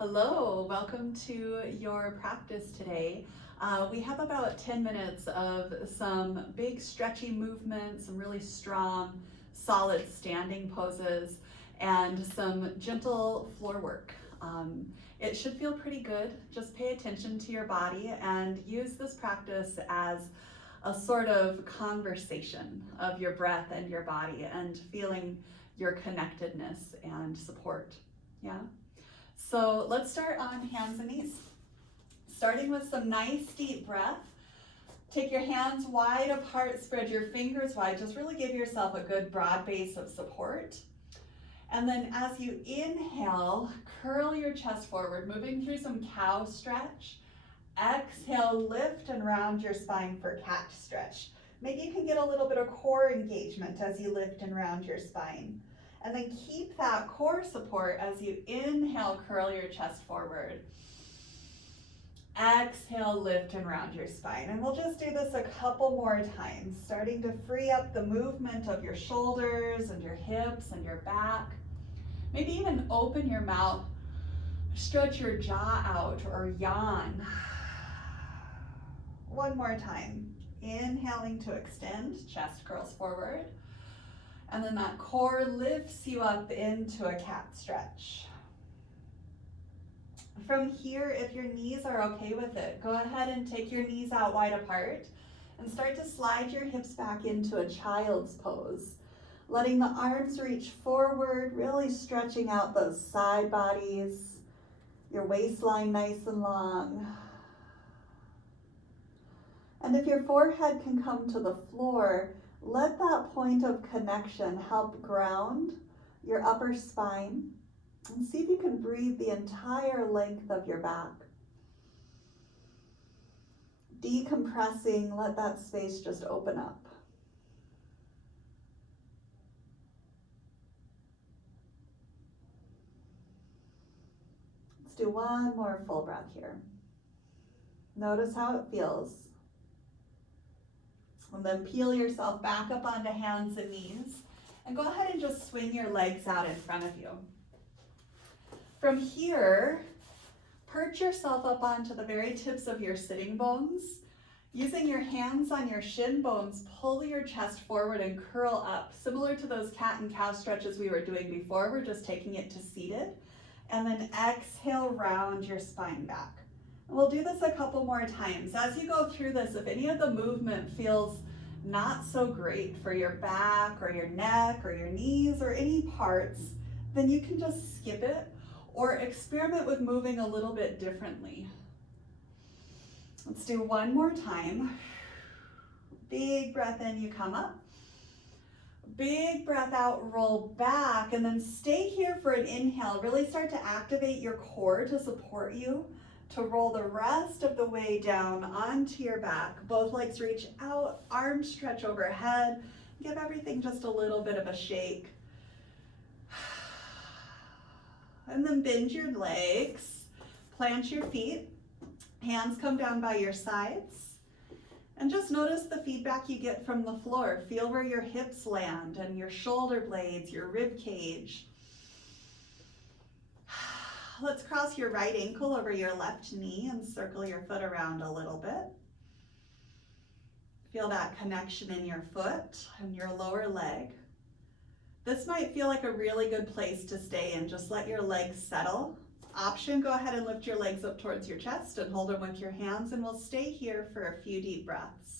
Hello, welcome to your practice today. We have about 10 minutes of some big stretchy movements, some really strong, solid standing poses, and some gentle floor work. It should feel pretty good. Just pay attention to your body and use this practice as a sort of conversation of your breath and your body and feeling your connectedness and support. Yeah? So let's start on hands and knees. Starting with some nice deep breath. Take your hands wide apart, spread your fingers wide. Just really give yourself a good broad base of support. And then as you inhale, curl your chest forward, moving through some cow stretch. Exhale, lift and round your spine for cat stretch. Maybe you can get a little bit of core engagement as you lift and round your spine. And then keep that core support as you inhale, curl your chest forward. Exhale, lift and round your spine. And we'll just do this a couple more times, starting to free up the movement of your shoulders and your hips and your back. Maybe even open your mouth, stretch your jaw out or yawn. One more time. Inhaling to extend, chest curls forward. And then that core lifts you up into a cat stretch. From here, if your knees are okay with it, go ahead and take your knees out wide apart and start to slide your hips back into a child's pose. Letting the arms reach forward, really stretching out those side bodies, your waistline nice and long. And if your forehead can come to the floor, let that point of connection help ground your upper spine and see if you can breathe the entire length of your back. Decompressing, let that space just open up. Let's do one more full breath here. Notice how it feels. And then peel yourself back up onto hands and knees. And go ahead and just swing your legs out in front of you. From here, perch yourself up onto the very tips of your sitting bones. Using your hands on your shin bones, pull your chest forward and curl up. Similar to those cat and cow stretches we were doing before, we're just taking it to seated. And then exhale, round your spine back. We'll do this a couple more times. As you go through this, if any of the movement feels not so great for your back or your neck or your knees or any parts, then you can just skip it or experiment with moving a little bit differently. Let's do one more time. Big breath in, you come up. Big breath out, roll back, and then stay here for an inhale. Really start to activate your core to support you to roll the rest of the way down onto your back. Both legs reach out, arms stretch overhead. Give everything just a little bit of a shake. And then bend your legs, plant your feet, hands come down by your sides. And just notice the feedback you get from the floor. Feel where your hips land and your shoulder blades, your rib cage. Let's cross your right ankle over your left knee and circle your foot around a little bit. Feel that connection in your foot and your lower leg. This might feel like a really good place to stay in. Just let your legs settle. Option, go ahead and lift your legs up towards your chest and hold them with your hands, and we'll stay here for a few deep breaths.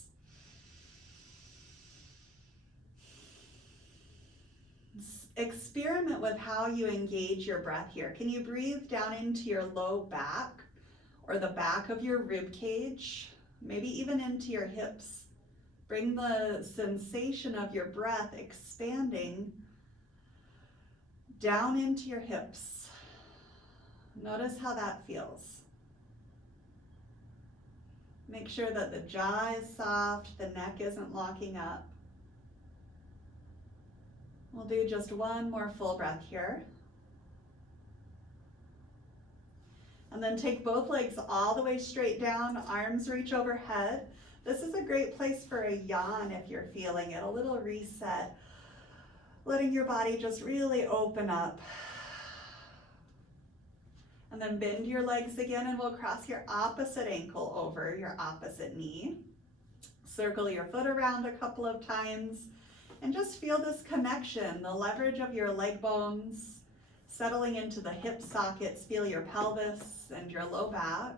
Experiment with how you engage your breath here. Can you breathe down into your low back or the back of your rib cage, maybe even into your hips? Bring the sensation of your breath expanding down into your hips. Notice how that feels. Make sure that the jaw is soft, the neck isn't locking up. We'll do just one more full breath here. And then take both legs all the way straight down, arms reach overhead. This is a great place for a yawn if you're feeling it, a little reset. Letting your body just really open up. And then bend your legs again, and we'll cross your opposite ankle over your opposite knee. Circle your foot around a couple of times and just feel this connection, the leverage of your leg bones, settling into the hip sockets. Feel your pelvis and your low back.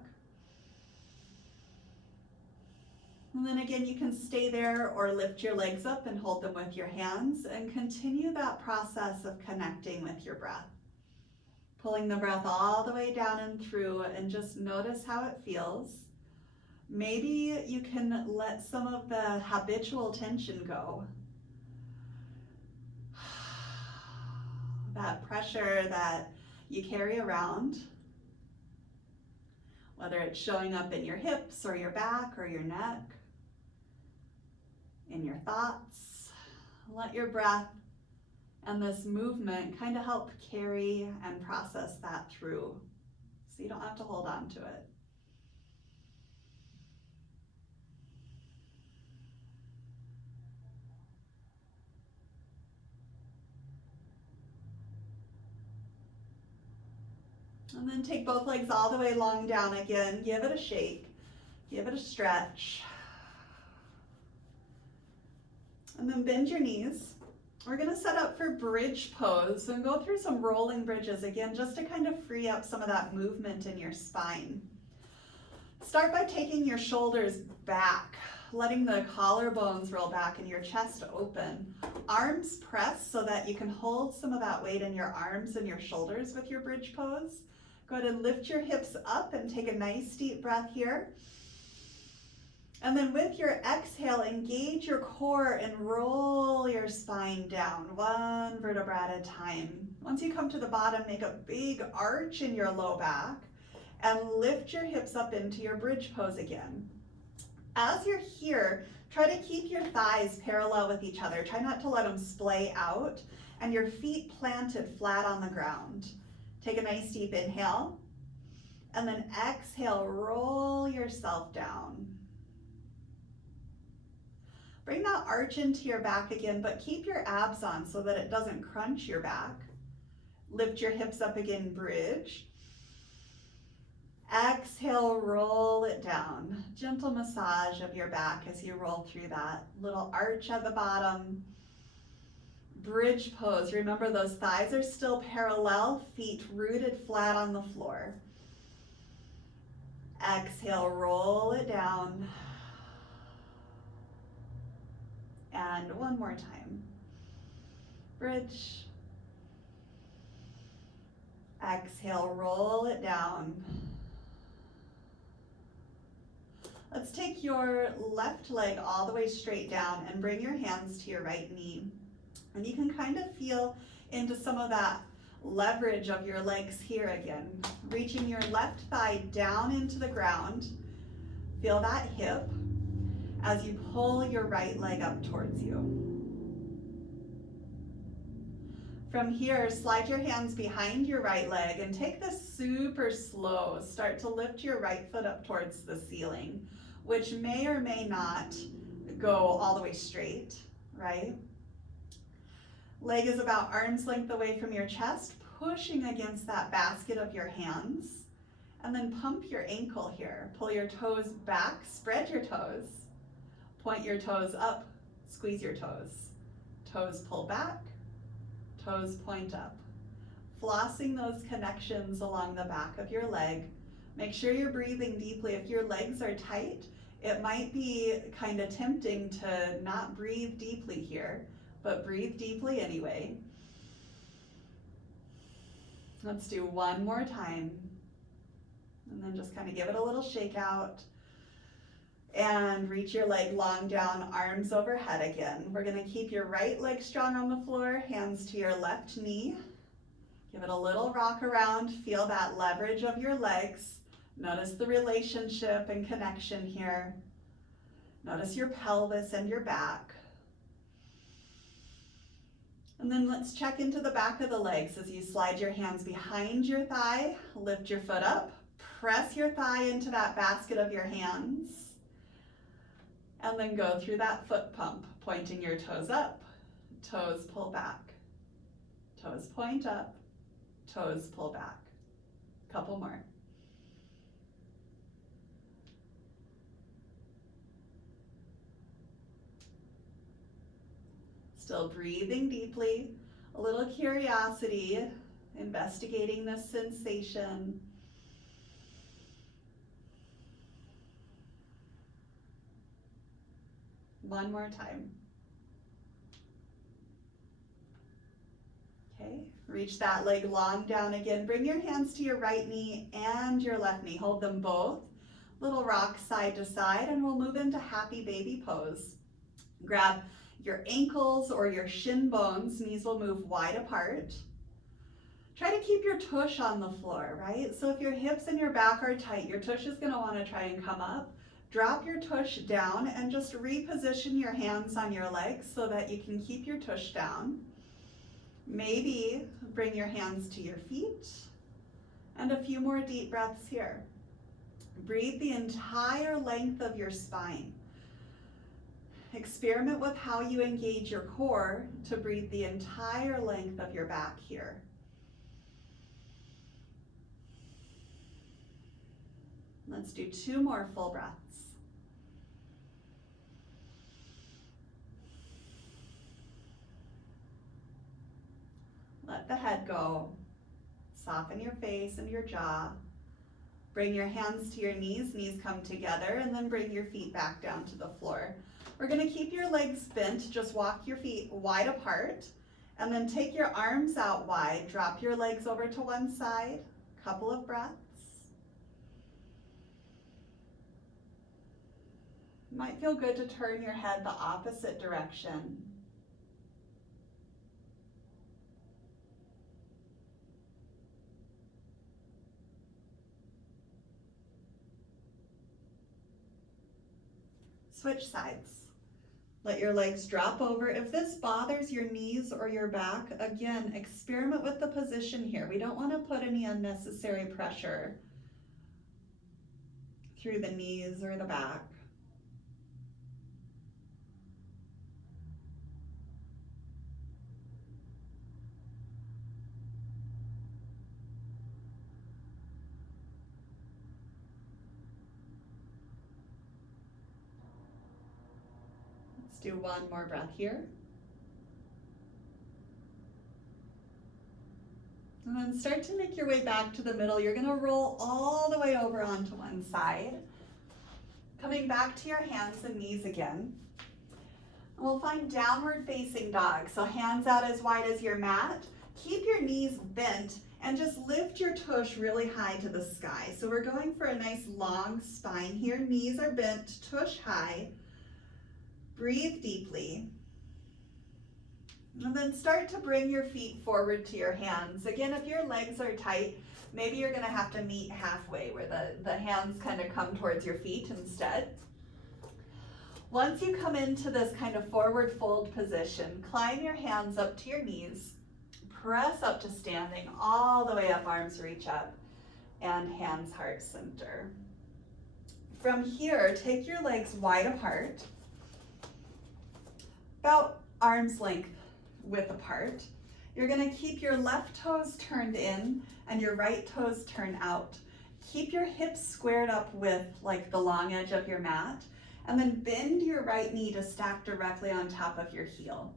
And then again, you can stay there or lift your legs up and hold them with your hands and continue that process of connecting with your breath. Pulling the breath all the way down and through, and just notice how it feels. Maybe you can let some of the habitual tension go. That pressure that you carry around, whether it's showing up in your hips or your back or your neck, in your thoughts. Let your breath and this movement kind of help carry and process that through, so you don't have to hold on to it. And then take both legs all the way long down again. Give it a shake. Give it a stretch. And then bend your knees. We're going to set up for bridge pose and go through some rolling bridges again, just to kind of free up some of that movement in your spine. Start by taking your shoulders back, letting the collarbones roll back and your chest open. Arms press so that you can hold some of that weight in your arms and your shoulders with your bridge pose. Go ahead and lift your hips up and take a nice deep breath here. And then with your exhale, engage your core and roll your spine down, one vertebra at a time. Once you come to the bottom, make a big arch in your low back and lift your hips up into your bridge pose again. As you're here, try to keep your thighs parallel with each other. Try not to let them splay out, and your feet planted flat on the ground. Take a nice deep inhale, and then exhale, roll yourself down. Bring that arch into your back again, but keep your abs on so that it doesn't crunch your back. Lift your hips up again, bridge. Exhale, roll it down. Gentle massage of your back as you roll through that little arch at the bottom. Bridge pose. Remember, those thighs are still parallel, feet rooted flat on the floor. Exhale, roll it down. And one more time. Bridge. Exhale, roll it down. Let's take your left leg all the way straight down and bring your hands to your right knee. And you can kind of feel into some of that leverage of your legs here again. Reaching your left thigh down into the ground. Feel that hip as you pull your right leg up towards you. From here, slide your hands behind your right leg and take this super slow. Start to lift your right foot up towards the ceiling, which may or may not go all the way straight, right? Leg is about arm's length away from your chest, pushing against that basket of your hands. And then pump your ankle here. Pull your toes back, spread your toes. Point your toes up, squeeze your toes. Toes pull back, toes point up. Flossing those connections along the back of your leg. Make sure you're breathing deeply. If your legs are tight, it might be kind of tempting to not breathe deeply here, but breathe deeply anyway. Let's do one more time. And then just kind of give it a little shake out. And reach your leg long down, arms overhead again. We're going to keep your right leg strong on the floor, hands to your left knee. Give it a little rock around. Feel that leverage of your legs. Notice the relationship and connection here. Notice your pelvis and your back. And then let's check into the back of the legs as you slide your hands behind your thigh, lift your foot up, press your thigh into that basket of your hands. And then go through that foot pump, pointing your toes up, toes pull back, toes point up, toes pull back. Couple more. Still breathing deeply, a little curiosity, investigating this sensation. One more time. Okay, reach that leg long down again. Bring your hands to your right knee and your left knee. Hold them both. Little rock side to side, and we'll move into happy baby pose. Grab your ankles or your shin bones. Knees will move wide apart. Try to keep your tush on the floor, right? So if your hips and your back are tight, your tush is going to want to try and come up. Drop your tush down and just reposition your hands on your legs so that you can keep your tush down. Maybe bring your hands to your feet, and a few more deep breaths here. Breathe the entire length of your spine. Experiment with how you engage your core to breathe the entire length of your back here. Let's do 2 more full breaths. Let the head go. Soften your face and your jaw. Bring your hands to your knees. Knees come together, and then bring your feet back down to the floor. We're going to keep your legs bent. Just walk your feet wide apart, and then take your arms out wide. Drop your legs over to one side. Couple of breaths. Might feel good to turn your head the opposite direction. Switch sides. Let your legs drop over. If this bothers your knees or your back, again, experiment with the position here. We don't want to put any unnecessary pressure through the knees or the back. Do 1 more breath here. And then start to make your way back to the middle. You're going to roll all the way over onto one side. Coming back to your hands and knees again. And we'll find downward facing dog. So hands out as wide as your mat. Keep your knees bent and just lift your tush really high to the sky. So we're going for a nice long spine here. Knees are bent, tush high. Breathe deeply, and then start to bring your feet forward to your hands. Again, if your legs are tight, maybe you're going to have to meet halfway where the hands kind of come towards your feet instead. Once you come into this kind of forward fold position, climb your hands up to your knees, press up to standing, all the way up, arms reach up, and hands heart center. From here, take your legs wide apart, about arm's length width apart. You're going to keep your left toes turned in and your right toes turned out. Keep your hips squared up with like the long edge of your mat, and then bend your right knee to stack directly on top of your heel.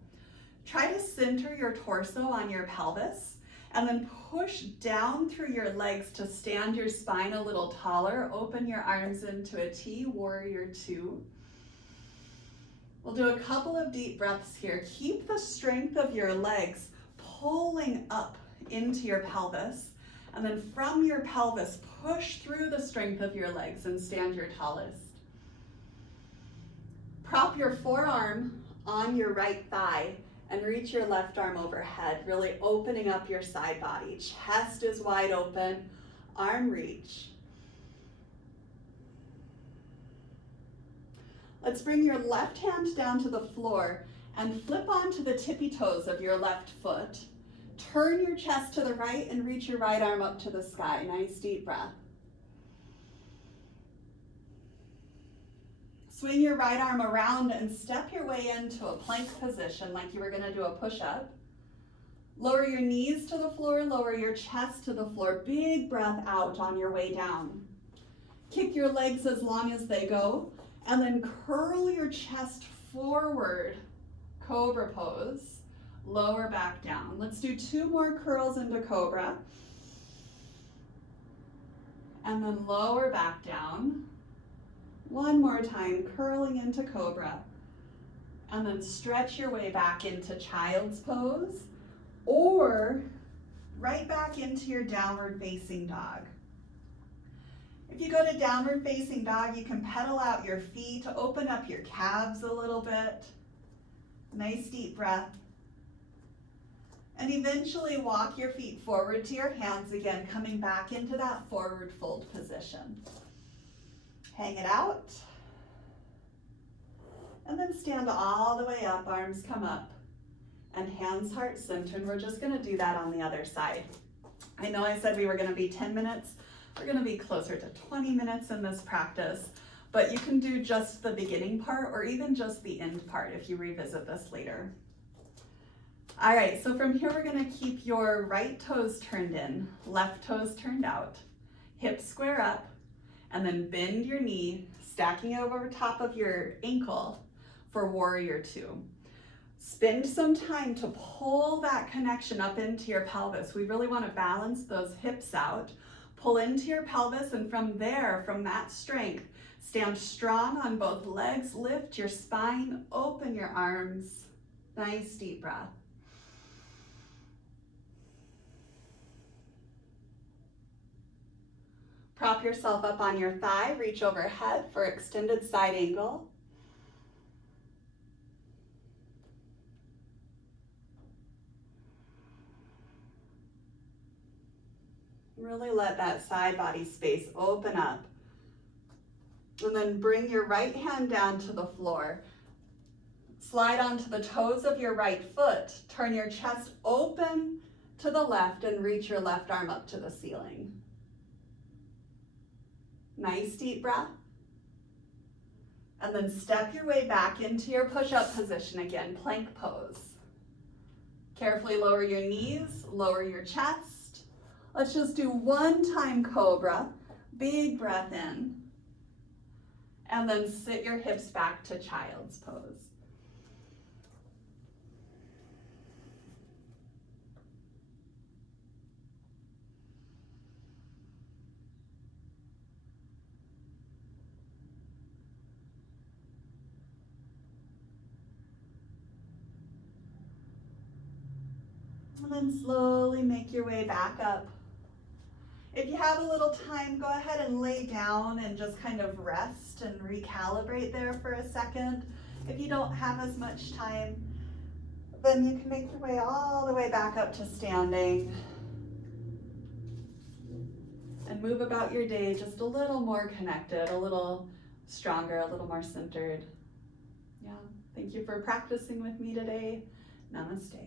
Try to center your torso on your pelvis, and then push down through your legs to stand your spine a little taller. Open your arms into a T, warrior 2. We'll do a couple of deep breaths here. Keep the strength of your legs pulling up into your pelvis, and then from your pelvis, push through the strength of your legs and stand your tallest. Prop your forearm on your right thigh and reach your left arm overhead, really opening up your side body. Chest is wide open, arm reach. Let's bring your left hand down to the floor and flip onto the tippy toes of your left foot. Turn your chest to the right and reach your right arm up to the sky. Nice deep breath. Swing your right arm around and step your way into a plank position like you were going to do a push-up. Lower your knees to the floor, lower your chest to the floor. Big breath out on your way down. Kick your legs as long as they go, and then curl your chest forward. Cobra pose. Lower back down. Let's do 2 more curls into Cobra. And then lower back down. One more time, curling into Cobra. And then stretch your way back into Child's Pose, or right back into your Downward Facing Dog. If you go to Downward Facing Dog, you can pedal out your feet, open up your calves a little bit. Nice deep breath. And eventually walk your feet forward to your hands again, coming back into that forward fold position. Hang it out. And then stand all the way up, arms come up. And hands heart center, and we're just gonna do that on the other side. I know I said we were gonna be 10 minutes. We're gonna be closer to 20 minutes in this practice, but you can do just the beginning part or even just the end part if you revisit this later. All right, so from here we're gonna keep your right toes turned in, left toes turned out, hips square up, and then bend your knee, stacking over top of your ankle for Warrior Two. Spend some time to pull that connection up into your pelvis. We really want to balance those hips out. Pull into your pelvis, and from there, from that strength, stand strong on both legs, lift your spine, open your arms. Nice deep breath. Prop yourself up on your thigh, reach overhead for extended side angle. Really let that side body space open up. And then bring your right hand down to the floor. Slide onto the toes of your right foot. Turn your chest open to the left and reach your left arm up to the ceiling. Nice deep breath. And then step your way back into your push-up position again, plank pose. Carefully lower your knees, lower your chest. Let's just do 1 time Cobra, big breath in, and then sit your hips back to Child's Pose. And then slowly make your way back up. If you have a little time, go ahead and lay down and just kind of rest and recalibrate there for a second. If you don't have as much time, then you can make your way all the way back up to standing. And move about your day just a little more connected, a little stronger, a little more centered. Yeah, thank you for practicing with me today. Namaste.